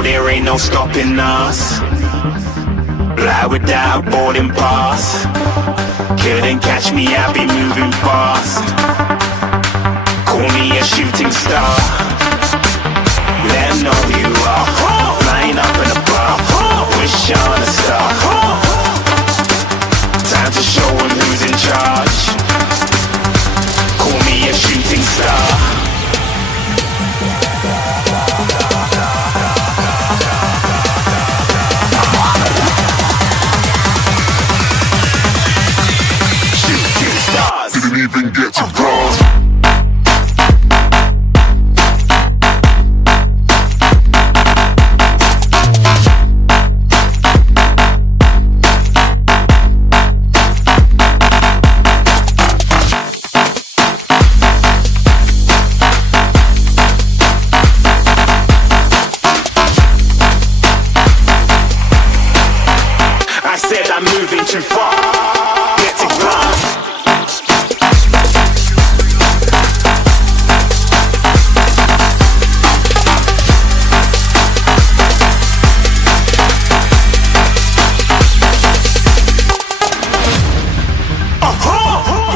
know there ain't no stopping us. Fly without boarding pass. Couldn't catch me, I'll be moving fast. Call me a shooting star. Let 'em know who you are. Flying up in a bar. Wish on a star. Time to show 'em who's in charge. Call me a shooting star. Shooting stars. Didn't even get to cross. I'm moving too far. Get to glass.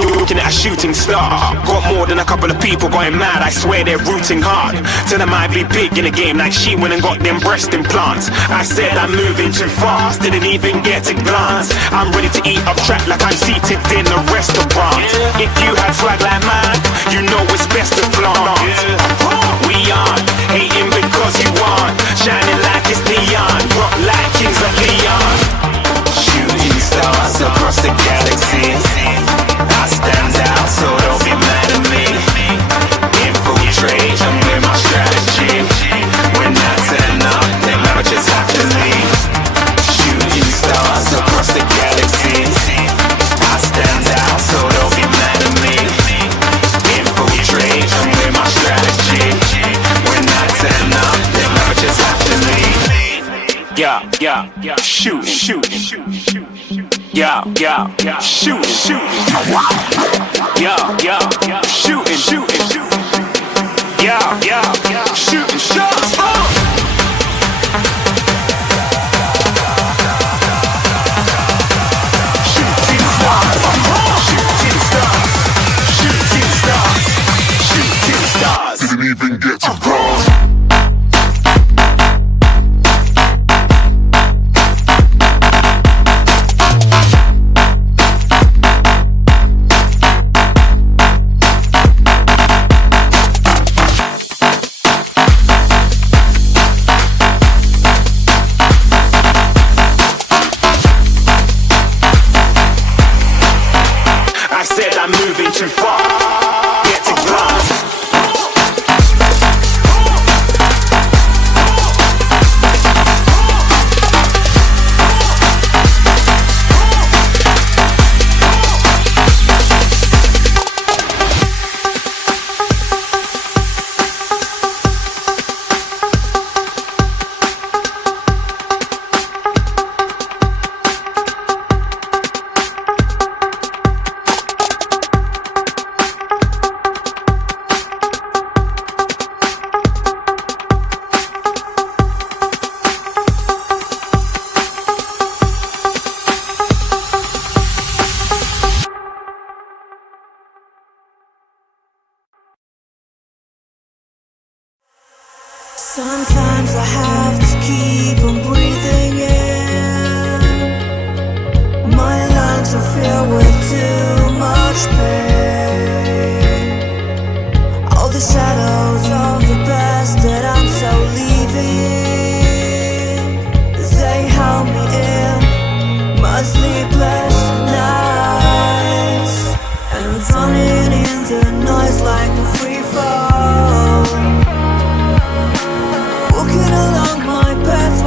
You're looking at a shooting star. Got more than a couple of people going mad. I swear they're rooting hard. Tell them I'd be big in the game like she went and got them breast implants. I said I'm moving too fast, didn't even get a glance. I'm ready to eat up track like I'm seated in a restaurant. If you had swag like mine, you know it's best to flaunt. We aren't hating because you aren't shining like it's neon. Rock like kings of Leon. Shooting stars across the galaxy. I stand out, so don't be mad at me. Infiltrate, I'm with my strategy. When I turn up, then I just have to leave. Shooting stars across the galaxy. I stand out, so don't be mad at me. Infiltrate, I'm with my strategy. When I turn up, then I just have to leave. Yeah, shoot, shoot. Yeah, shoot, shoot. Yeah, shooting, shooting. Yeah, shooting shots. Shooting stars, shooting stars, shooting stars, shooting stars. Didn't even get to cross. I'm moving too far. Get to glass. Sometimes I have to keep on breathing in. My lungs are filled with too much pain. All the shadows of the past that I'm so leaving, they held me in my sleepless nights. And I'm running in the noise like a free fall. Walking along my path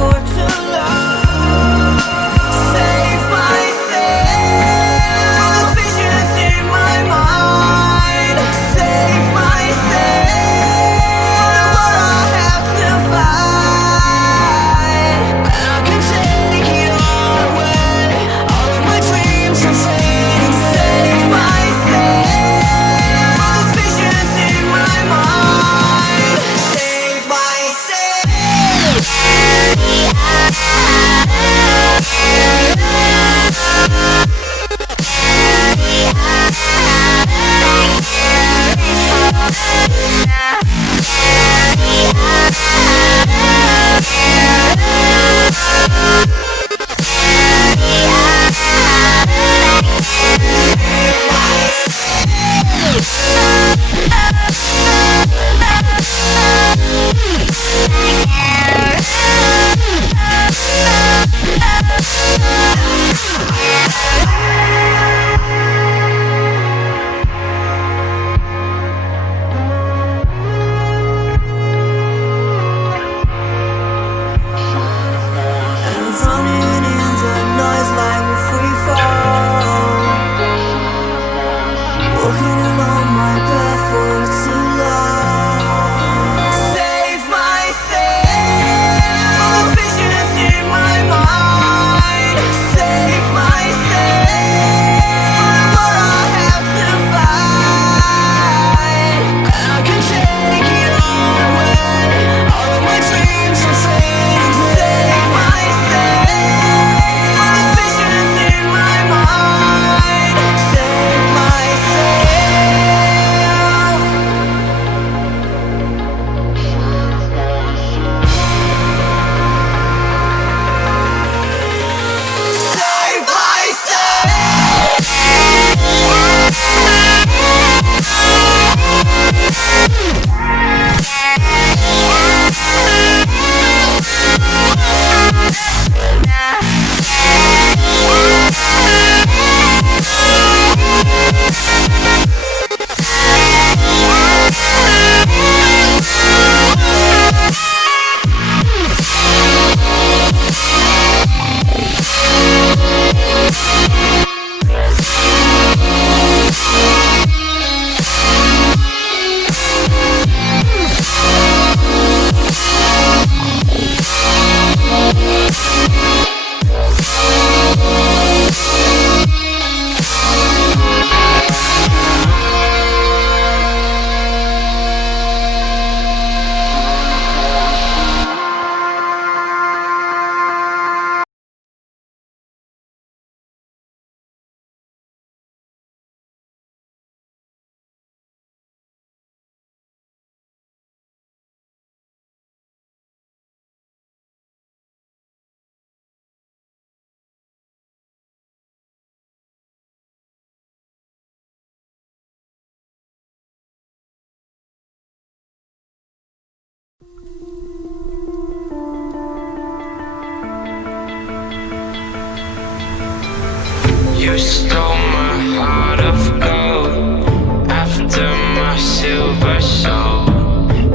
You stole my heart of gold after my silver soul.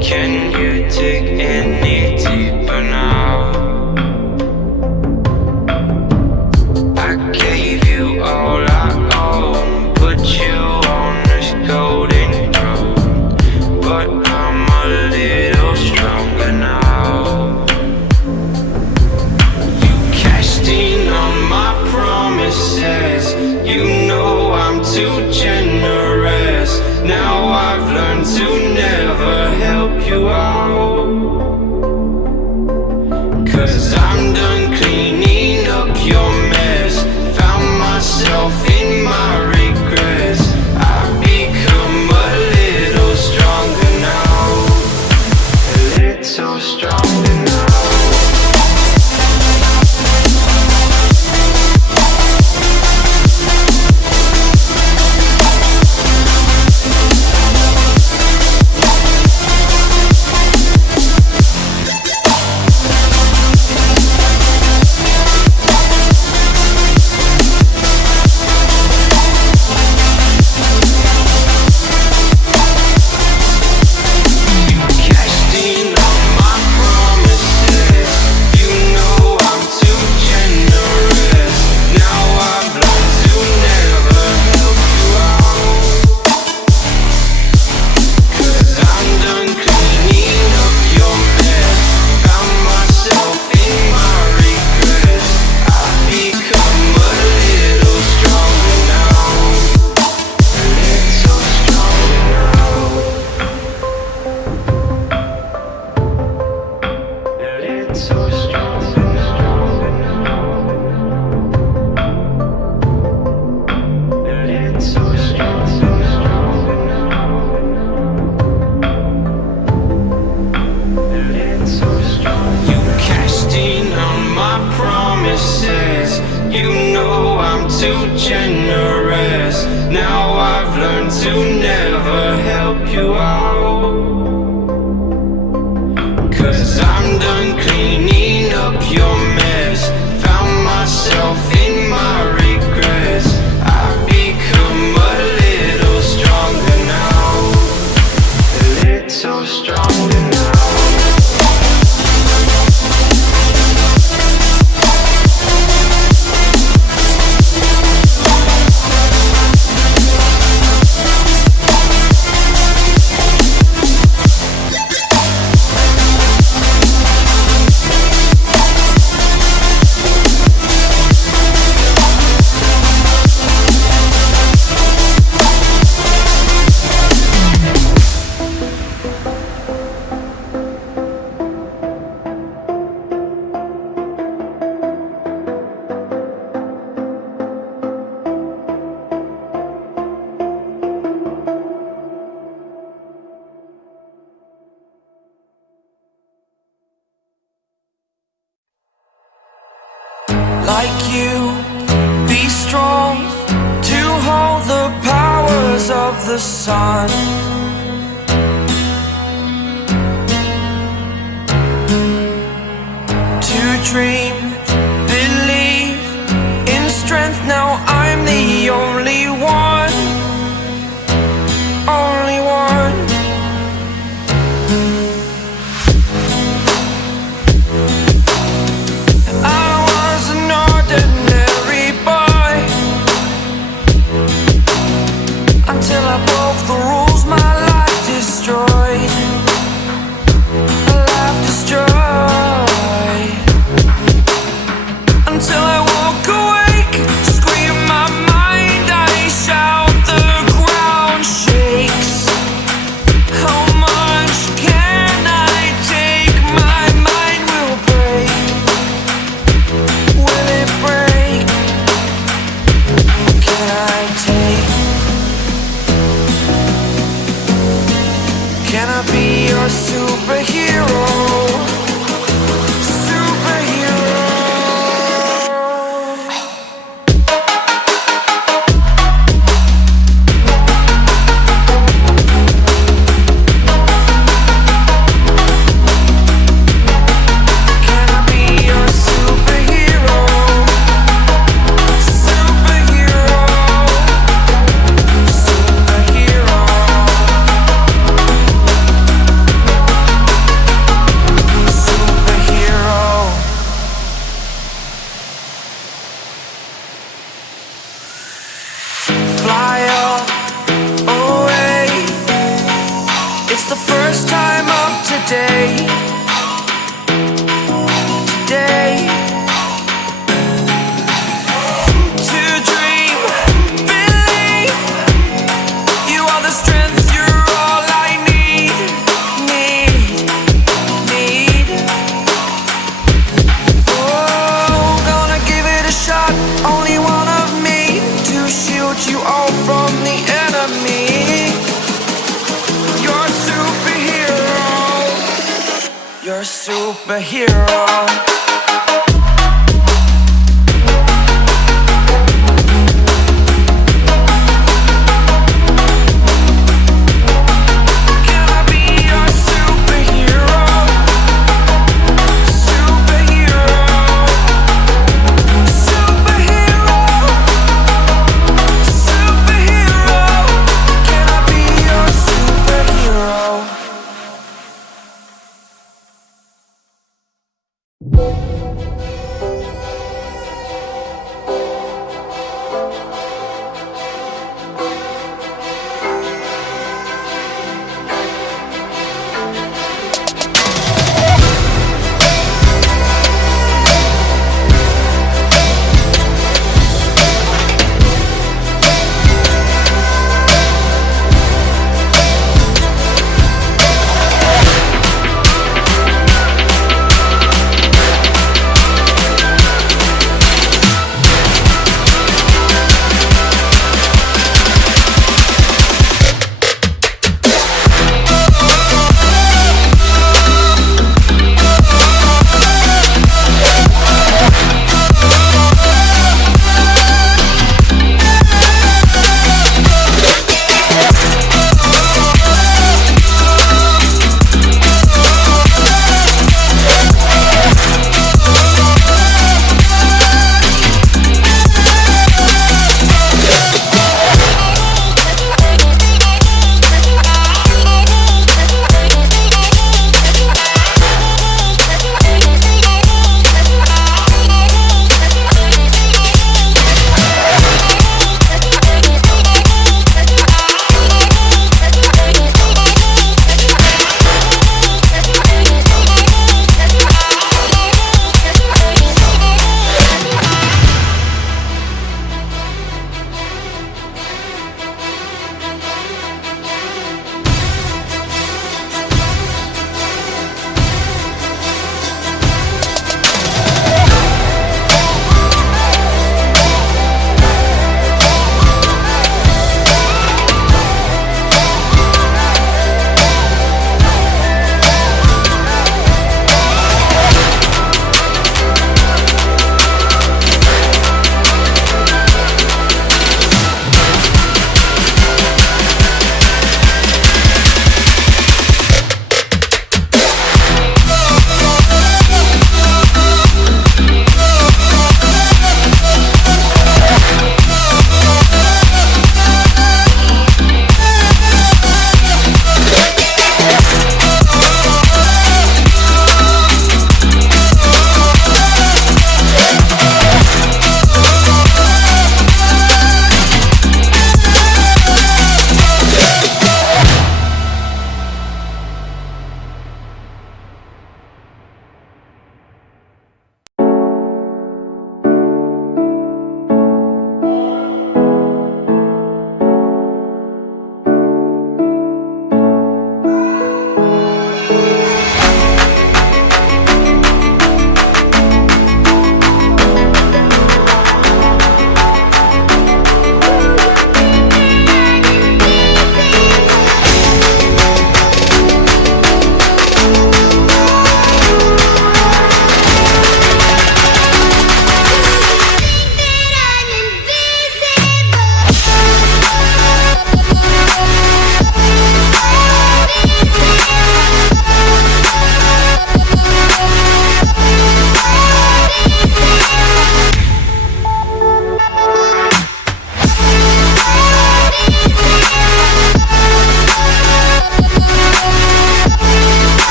Can you dig any deeper now? I gave you all I own, put you on this golden throne, but I'm a little stronger now. You cashed in on my promises. You know I'm too generous. Now I've learned to never help you out, 'cause I'm done cleaning up your mess. Found myself in my regrets. I've become a little stronger now, a little stronger now. You know I'm too generous. Now I've learned to never help you out, 'cause I'm done cleaning up your mess. Found myself in my regrets. I've become a little stronger now, a little stronger now. Like you, be strong to hold the powers of the sun. To dream, believe in strength. Now I'm the only one, only one. Until I broke the rules, my life destroyed. A life destroyed. Until I woke awake, scream my mind, I shout, the ground shakes. How much can I take? My mind will break. Will it break? Can I take? Can I be your superhero? Superhero. It's the first time of today. Today. To dream, believe. You are the strength, you're all I need. Oh, gonna give it a shot. Only one of me to shield you all from the enemy. You're a superhero.